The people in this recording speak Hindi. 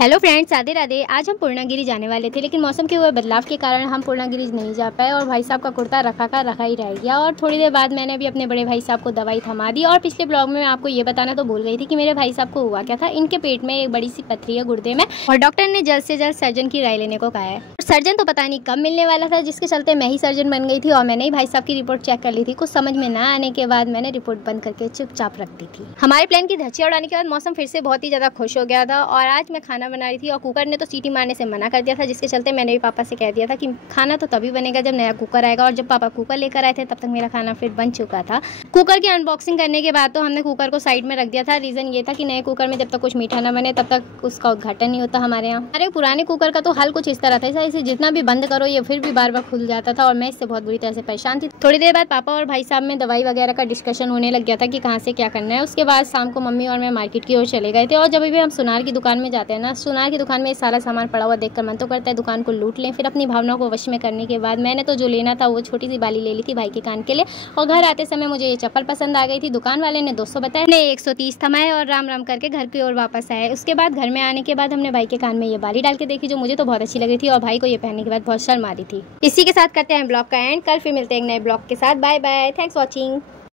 Hello friends, Radhe Radhe. आज हम पूर्णागिरी जाने वाले थे, लेकिन मौसम के हुए बदलाव के कारण हम पूर्णागिरी नहीं जा पाए और भाई साहब का कुर्ता रखा का रखा ही रह गया। और थोड़ी देर बाद मैंने भी अपने बड़े भाई साहब को दवाई थमा दी। और पिछले ब्लॉग में मैं आपको ये बताना तो भूल गई थी कि मेरे भाई साहब को हुआ क्या था। इनके पेट में एक बड़ी सी पथरी है गुर्दे में, और डॉक्टर ने जल्द से जल्द सर्जन की राय लेने को कहा है। सर्जन तो पता नहीं कब मिलने वाला था, जिसके चलते मैं ही सर्जन बन गई थी और मैंने ही भाई साहब की रिपोर्ट चेक कर ली थी। कुछ समझ में ना आने के बाद मैंने रिपोर्ट बंद करके चुपचाप रख दी थी। हमारे प्लान की धज्जियां उड़ाने के बाद मौसम फिर से बहुत ही ज्यादा खुश हो गया था। और आज मैं खाना बना रही थी और कुकर ने तो सीटी मारने से मना कर दिया था, जिसके चलते मैंने भी पापा से कह दिया था कि खाना तो तभी बनेगा जब नया कुकर आएगा। और जब पापा कुकर लेकर आए थे तब तक मेरा खाना फिर बन चुका था। कुकर की अनबॉक्सिंग करने के बाद तो हमने कुकर को साइड में रख दिया था। रीजन ये था कि नए कुकर में जब तक कुछ मीठा ना बने तब तक उसका उद्घाटन नहीं होता हमारे यहाँ। अरे पुराने कुकर का तो हाल कुछ इस तरह था, इसे जितना भी बंद करो ये फिर भी बार बार खुल जाता था और मैं इससे बहुत बुरी तरह से परेशान थी। थोड़ी देर बाद पापा और भाई साहब में दवाई वगैरह का डिस्कशन होने लग गया था कि कहाँ से क्या करना है। उसके बाद शाम को मम्मी और मैं मार्केट की ओर चले गए थे। और जब भी हम सुनार की दुकान में जाते हैं ना, सुनार की दुकान में सारा सामान पड़ा हुआ देखकर मन तो करता है दुकान को लूट लें। फिर अपनी भावनाओं को वश में करने के बाद मैंने तो जो लेना था वो छोटी सी बाली ले ली थी भाई के कान के लिए। और घर आते समय मुझे ये चप्पल पसंद आ गई थी। दुकान वाले ने 200 बताया, ने 130 थमाए और राम राम करके घर की ओर वापस आए। उसके बाद घर में आने के बाद हमने भाई के कान में ये बाली डाल के देखी, जो मुझे तो बहुत अच्छी लगी थी और भाई को ये पहनने के बाद बहुत शर्म आ रही थी। इसी के साथ करते हैं ब्लॉग का एंड। कल फिर मिलते हैं एक नए ब्लॉग के साथ। Bye bye, thanks watching.